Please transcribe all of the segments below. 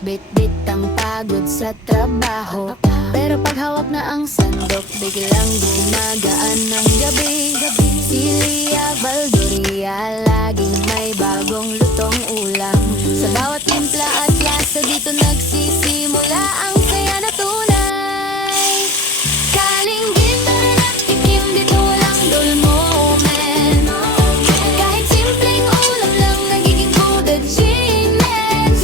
bit-bit ang pagod sa trabaho. Pero pag hawak na ang sandok, biglang gumagaan ng gabi. Si Lia Valdoria, laging may bagong lutong ulam. Sa bawat timpla at lasa, dito nagsisimula ang saya na tunay. Kalinggit na rin at tikim, dito walang dulmomen. Kahit simpleng ulam lang, nagiging food achievement.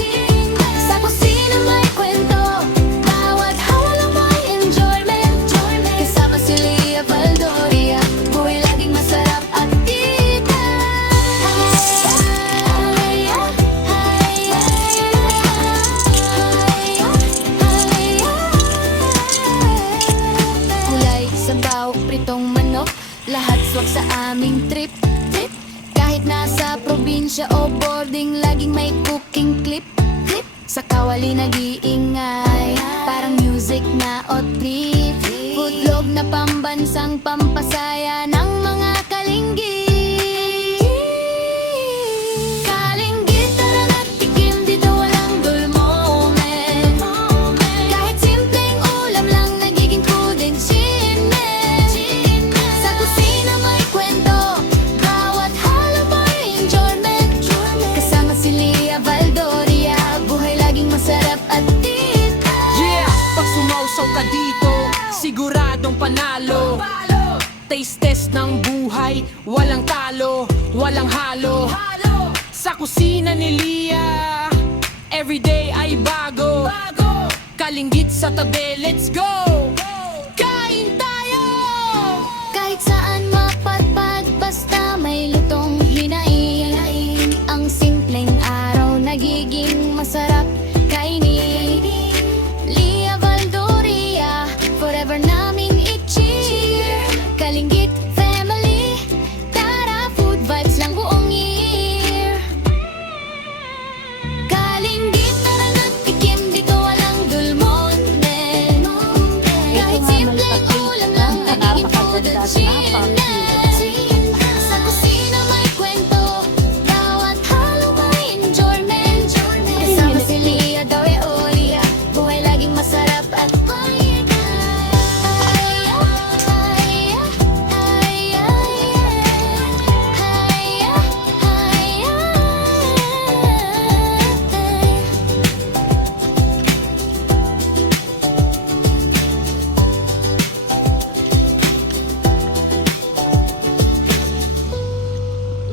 Sa kusina may kwento, bawat hawak may enjoyment. Kasama si Lia Valdoria, buhay laging masarap at tita. Kulay, sabaw, pritong manok, lahat swak sa aming trip. Kahit nasa probinsya o boarding, laging may cooking clip. Sa kawali nag-iingay, parang music na o trip. Foodlog na pambansang pampasaya ng mga kalinggit. Kalinggit, tara na't tikim, dito walang dulmomen. Kahit simpleng ulam lang, nagiging food achievement. Sa kusina may kwento, bawat halo may enjoyment. Kasama si Lia Valdoria, buhay laging masarap at tita. Yeah! Pag sumausaw ka dito, siguradong panalo. Taste test ng buhay, walang talo, walang halo. Sa kusina ni Lia, everyday ay bago. Kalinggit sa tabi, let's go! Kain tayo! Kahit saan mapatpad, basta may lutong hinain. Ang simpleng araw nagiging masarap kainin. Lia Valdoria, forever naming i-cheer. Kalinggit family, tara, food vibes lang buong year. Kalinggit, tara na't tikim, dito walang dulmonen. Kahit simpleng ulam lang, nagiging food achievement. Sa kusina may kwento, bawat halo may enjoyment. Kasama si Lia Valdoria, buhay laging masarap at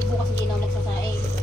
Ibu kasi hindi na nagsasaing.